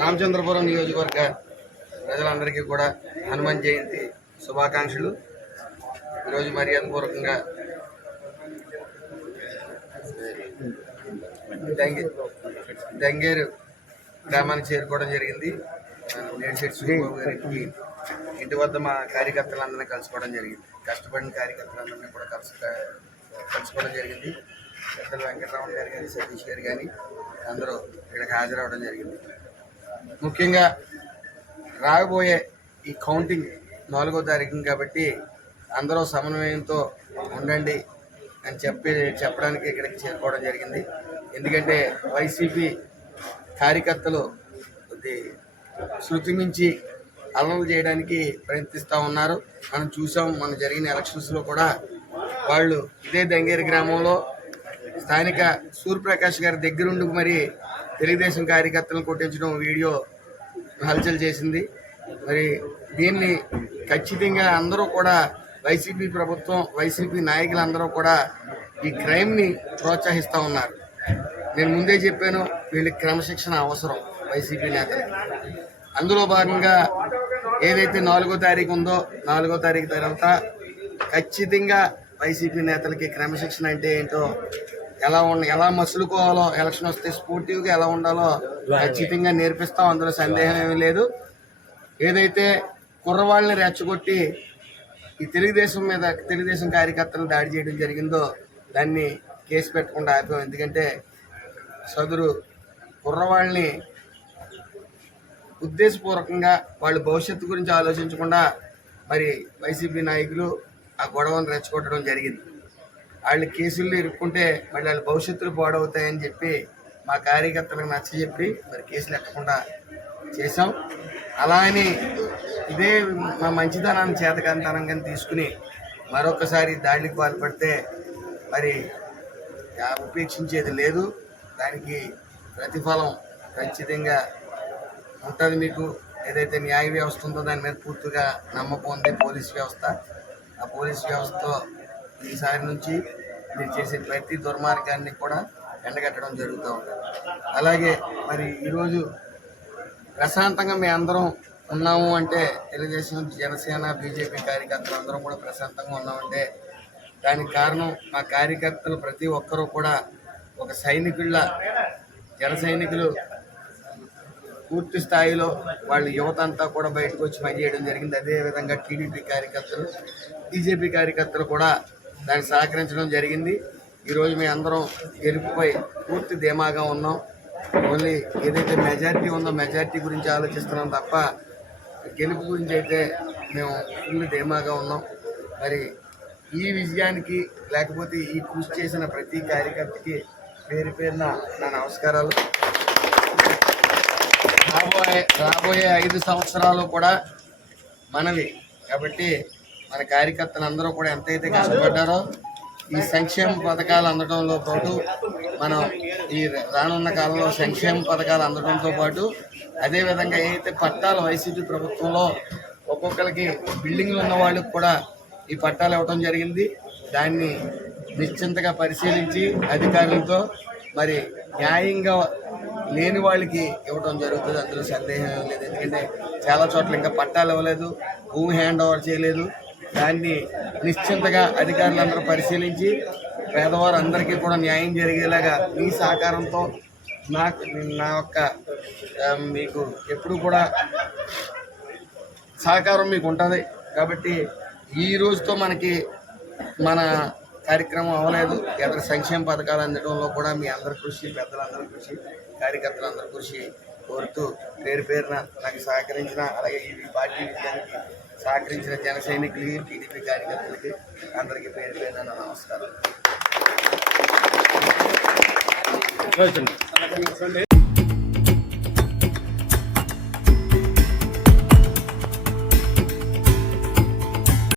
రామచంద్రపురం నియోజకవర్గ ప్రజలందరికీ కూడా హనుమాన్ జయంతి శుభాకాంక్షలు. ఈరోజు మర్యాదపూర్వకంగా దంగేరు గ్రామానికి చేరుకోవడం జరిగింది. నేడిశెట్టి సూరిబాబు గారికి ఇంటి వద్ద మా కార్యకర్తలందరినీ కలుసుకోవడం జరిగింది. కష్టపడిన కార్యకర్తలందరినీ కూడా కలుసుకోవడం జరిగింది. పెద్దలు వెంకటరామన్ గారు కానీ, సతీష్ గారు కానీ అందరూ ఇక్కడికి హాజరవడం జరిగింది. ముఖ్యంగా రాబోయే ఈ కౌంటింగ్ 4వ తారీఖు కాబట్టి అందరూ సమన్వయంతో ఉండండి అని చెప్పడానికి ఇక్కడికి చేరుకోవడం జరిగింది. ఎందుకంటే వైసీపీ కార్యకర్తలు శృతి మించి అల్లర్లు చేయడానికి ప్రయత్నిస్తూ ఉన్నారు. మనం చూసాం, మన జరిగిన ఎలక్షన్స్లో కూడా వాళ్ళు ఇదే దంగేరు గ్రామంలో స్థానిక సూర్యప్రకాష్ గారి దగ్గరుండి మరి తెలుగుదేశం కార్యకర్తలను కొట్టించడం వీడియో హల్చల్ చేసింది. మరి దీన్ని ఖచ్చితంగా అందరూ కూడా వైసీపీ ప్రభుత్వం, వైసీపీ నాయకులందరూ కూడా ఈ క్రైమ్ని ప్రోత్సహిస్తూ ఉన్నారు. నేను ముందే చెప్పాను, వీళ్ళకి క్రమశిక్షణ అవసరం వైసీపీ నేతలకి. అందులో భాగంగా ఏదైతే 4వ తారీఖు ఉందో 4వ తారీఖు తర్వాత ఖచ్చితంగా వైసీపీ నేతలకి క్రమశిక్షణ అంటే ఏంటో, ఎలా మసులుకోవాలో, ఎలక్షన్ వస్తే స్పోర్టివ్గా ఎలా ఉండాలో ఖచ్చితంగా నేర్పిస్తాం. అందులో సందేహం ఏమీ లేదు. ఏదైతే కుర్రవాళ్ళని రెచ్చగొట్టి ఈ తెలుగుదేశం కార్యకర్తలు దాడి చేయడం జరిగిందో దాన్ని కేసు పెట్టకుండా ఆపాం. ఎందుకంటే సదరు కుర్రవాళ్ళని ఉద్దేశపూర్వకంగా వాళ్ళ భవిష్యత్తు గురించి ఆలోచించకుండా మరి వైసీపీ నాయకులు ఆ గొడవను రెచ్చగొట్టడం జరిగింది. వాళ్ళు కేసుల్లో ఇరుక్కుంటే మళ్ళీ వాళ్ళ భవిష్యత్తులు పాడవుతాయని చెప్పి మా కార్యకర్తలకు నచ్చజెప్పి మరి కేసులు ఎక్కకుండా చేశాం. అలా అని ఇదే మా మంచితనాన్ని చేతకంతనంగా తీసుకుని మరొకసారి దాడికి పాల్పడితే మరి ఉపేక్షించేది లేదు. దానికి ప్రతిఫలం ఖచ్చితంగా ఉంటుంది. మీకు ఏదైతే న్యాయ వ్యవస్థ ఉందో దాని మీద పూర్తిగా నమ్మకం ఉంది. పోలీస్ వ్యవస్థ, ఆ పోలీస్ వ్యవస్థతో ఈసారి నుంచి మీరు చేసే ప్రతి దుర్మార్గాన్ని కూడా ఎండగట్టడం జరుగుతూ ఉంటుంది. అలాగే మరి ఈరోజు ప్రశాంతంగా మేము అందరం ఉన్నాము అంటే, తెలుగుదేశం, జనసేన, బీజేపీ కార్యకర్తలు అందరం కూడా ప్రశాంతంగా ఉన్నామంటే దానికి కారణం మా కార్యకర్తలు ప్రతి ఒక్కరూ కూడా ఒక సైనికుళ్ళ, జన సైనికులు పూర్తి స్థాయిలో వాళ్ళ యువత అంతా కూడా బయటకు వచ్చి పనిచేయడం జరిగింది. అదేవిధంగా టీడీపీ కార్యకర్తలు, బీజేపీ కార్యకర్తలు కూడా దానికి సహకరించడం జరిగింది. ఈరోజు మేము అందరం గెలుపుపై పూర్తి ధీమాగా ఉన్నాం. ఓన్లీ ఏదైతే మెజారిటీ ఉందో మెజారిటీ గురించి ఆలోచిస్తున్నాం తప్ప గెలుపు గురించి అయితే మేము ఫుల్ ధీమాగా ఉన్నాం. మరి ఈ విజయానికి, లేకపోతే ఈ కృషి చేసిన ప్రతి కార్యకర్తకి పేరు పేరున నా నమస్కారాలు. రాబోయే 5 సంవత్సరాలు కూడా మనవి కాబట్టి మన కార్యకర్తలు అందరూ కూడా ఎంతైతే కష్టపడ్డారో ఈ సంక్షేమ పథకాలు అందడంలో పాటు, మనం ఈ రానున్న కాలంలో సంక్షేమ పథకాలు అందడంతో పాటు అదేవిధంగా ఏదైతే పట్టాలు వైసీపీ ప్రభుత్వంలో ఒక్కొక్కరికి బిల్డింగ్లు ఉన్న వాళ్ళకి కూడా ఈ పట్టాలు ఇవ్వడం జరిగింది. దాన్ని నిశ్చింతగా పరిశీలించి అధికారులతో మరి న్యాయంగా లేని వాళ్ళకి ఇవ్వడం జరుగుతుంది. అందులో సందేహం లేదు. ఎందుకంటే చాలా చోట్ల ఇంకా పట్టాలు ఇవ్వలేదు, భూమి హ్యాండ్ ఓవర్ చేయలేదు. దాన్ని నిశ్చింతగా అధికారులందరూ పరిశీలించి పేదవారు అందరికీ కూడా న్యాయం జరిగేలాగా మీ సహకారంతో నా యొక్క మీకు ఎప్పుడు కూడా సహకారం మీకు ఉంటుంది. కాబట్టి ఈ రోజుతో మనకి మన కార్యక్రమం అవ్వలేదు. ఇతర సంక్షేమ పథకాలు అందడంలో కూడా మీ అందరి కృషి, పెద్దలందరి కృషి, కార్యకర్తలందరి కృషి కోరుతూ పేరు పేరున నాకు సహకరించిన, అలాగే ఈ పార్టీ విజయానికి సహకరించిన జన సైనికులకి, టీడీపీ కార్యకర్తలకి అందరికీ పేరు పేరున నా నమస్కారం.